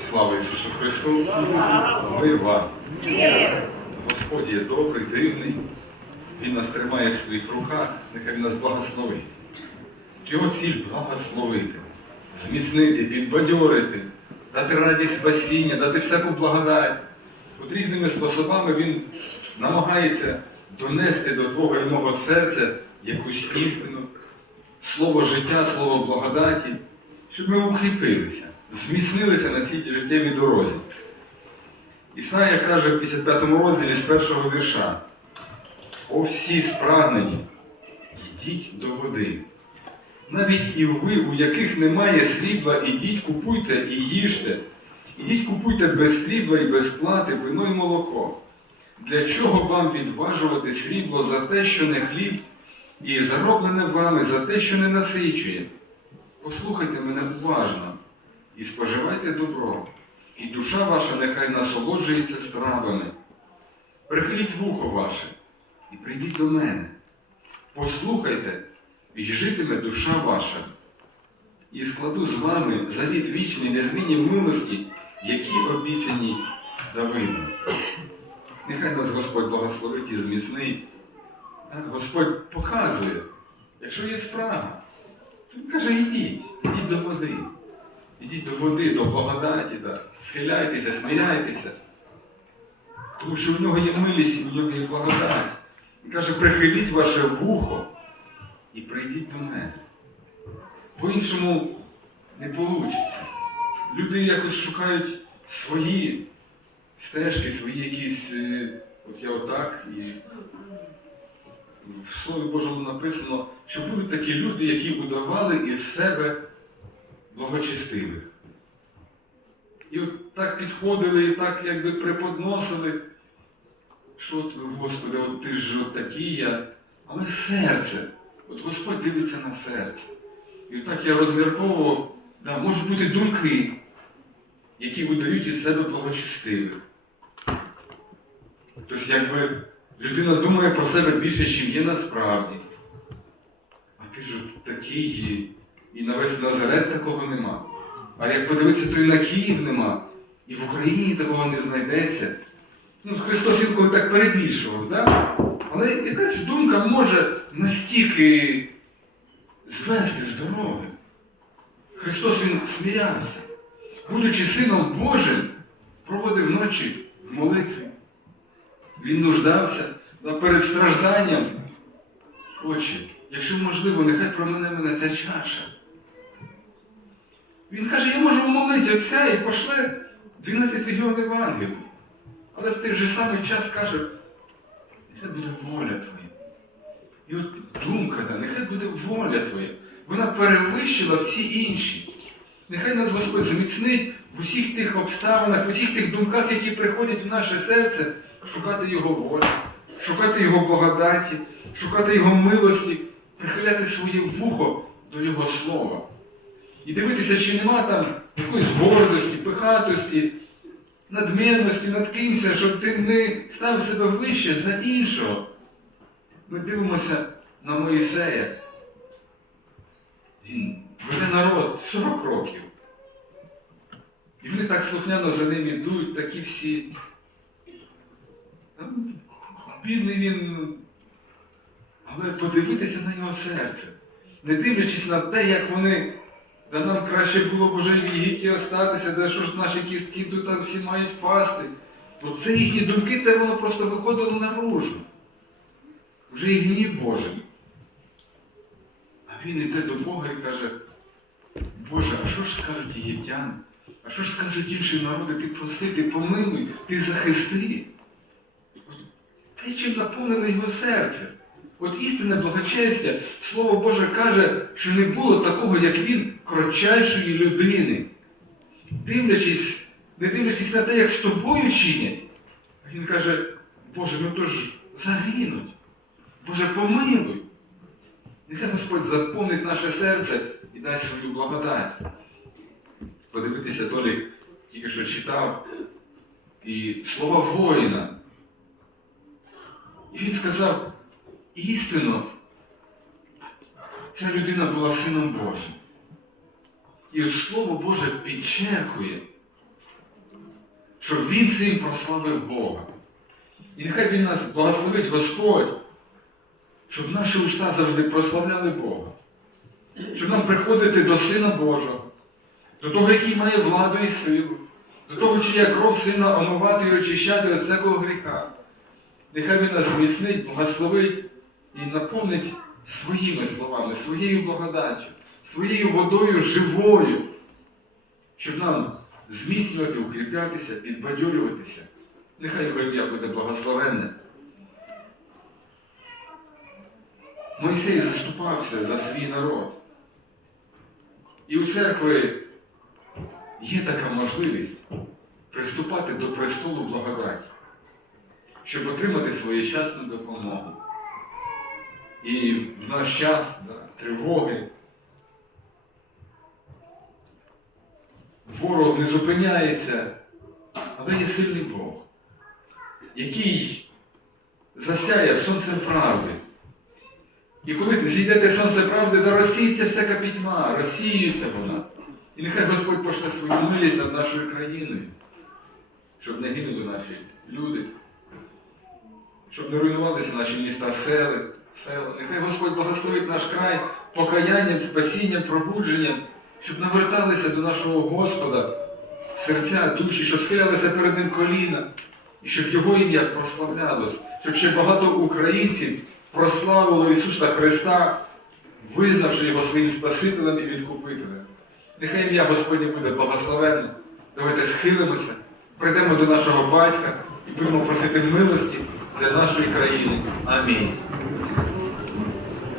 Слава Ісусу Христу! Мир вам! Господь є добрий, дивний. Він нас тримає в своїх руках, нехай Він нас благословить. Його ціль благословити, зміцнити, підбадьорити, дати радість спасіння, дати всяку благодать. От різними способами Він намагається донести до твого і мого серця якусь істину, слово життя, слово благодаті, щоб ми укріпилися, зміцнилися на цій життєвій дорозі. Ісая каже в 55 розділі з першого вірша: О всі спрагнені, йдіть до води. Навіть і ви, у яких немає срібла, ідіть купуйте і їжте. Ідіть купуйте без срібла і без плати вино і молоко. Для чого вам відважувати срібло за те, що не хліб, і зароблене вами за те, що не насичує? Послухайте мене уважно і споживайте добро, і душа ваша нехай насолоджується стравами. Прихиліть вухо ваше і прийдіть до мене. Послухайте, і житиме душа ваша. І складу з вами завіт вічний незмінні милості, які обіцяні Давиду. Нехай нас Господь благословить і зміцнить. Так, Господь показує, якщо є справа, Він каже, йдіть, йдіть до води. Ідіть до води, до благодаті, да. схиляйтеся, смиряйтеся. Тому що в нього є милість і в нього є благодать. Він каже, прихиліть ваше вухо і прийдіть до мене. По-іншому не вийде. Люди якось шукають свої стежки, свої якісь. е, От я отак і в Слові Божому написано, що були такі люди, які удавали із себе благочестивих. І от так підходили і так якби преподносили, що от, Господи, от ти ж от такий я. Але серце, от Господь дивиться на серце. І отак я розмірковував, да, можуть бути думки, які видають із себе благочестивих. Тобто, якби людина думає про себе більше, ніж є насправді. А ти ж такий є. І на весь Назарет такого нема. А як подивитися, то і на Київ нема. І в Україні такого не знайдеться. Ну, Христос інколи так перебільшував, да? але якась думка може настільки звести з дороги. Христос Він смірявся. Будучи Сином Божим, проводив ночі в молитві. Він нуждався да, перед стражданням. Отче, якщо можливо, нехай промене мене ця чаша. Він каже, я можу молити Отця і пошле 12 мільйонів ангелів. Але в той же самий час каже, нехай буде воля Твоя. І от думка, та, нехай буде воля Твоя. Вона перевищила всі інші. Нехай нас Господь зміцнить в усіх тих обставинах, в усіх тих думках, які приходять в наше серце, шукати Його волі, шукати Його благодаті, шукати Його милості, прихиляти своє вухо до Його слова. І дивитися, чи нема там якоїсь гордості, пихатості, надмірності над кимся, щоб ти не став себе вище за іншого. Ми дивимося на Моїсея. Він веде народ 40 років. І вони так слухняно за ним ідуть, такі всі. Бідний він. Але подивитися на його серце, не дивлячись на те, як вони. Да нам краще було б уже в Єгипті остатися, де що ж наші кістки тут там всі мають пасти. Бо це їхні думки, те воно просто виходило наружу. Вже і гнів Божий. А він іде до Бога і каже, Боже, а що ж скажуть єгиптяни? А що ж скажуть інші народи? Ти прости, ти помилуй, ти захисти. Те, чим наповнене його серце. От істинне благочестя, Слово Боже каже, що не було такого, як він, кротчайшої людини. Дивлячись, не дивлячись на те, як з тобою чинять, він каже, Боже, ну то ж загинуть. Боже, помилуй. Нехай Господь заповнить наше серце і дасть свою благодать. Подивитися, Толік тільки що читав і слова воїна. І він сказав, істинно, ця людина була сином Божим. І от Слово Боже підчеркує, щоб він цим прославив Бога. І нехай він нас благословить Господь, щоб наші уста завжди прославляли Бога. Щоб нам приходити до Сина Божого, до того, який має владу і силу, до того, чия кров сина омивати і очищати від всякого гріха. Нехай він нас зміцнить, благословить і наповнить своїми словами, своєю благодаттю, своєю водою живою, щоб нам зміцнювати, укріплятися, підбадьорюватися. Нехай його ім'я буде благословенне. Мойсей заступався за свій народ. І у церкви є така можливість приступати до престолу благодаті, щоб отримати своєчасну допомогу. І в наш час да, тривоги ворог не зупиняється, але є сильний Бог, який засяяв сонцем правди. І коли ти зійдете сонце правди, то розсіється всяка пітьма, розсіюється вона. І нехай Господь пошле свою милість над нашою країною, щоб не гинули наші люди, щоб не руйнувалися наші міста, сели, села. Нехай Господь благословить наш край покаянням, спасінням, пробудженням, щоб наверталися до нашого Господа серця, душі, щоб схилялися перед Ним коліна, і щоб Його ім'я прославлялось, щоб ще багато українців прославило Ісуса Христа, визнавши Його своїм Спасителем і відкупителем. Нехай ім'я Господнє буде благословенне. Давайте схилимося, прийдемо до нашого батька і будемо просити милості для нашої країни. Амінь.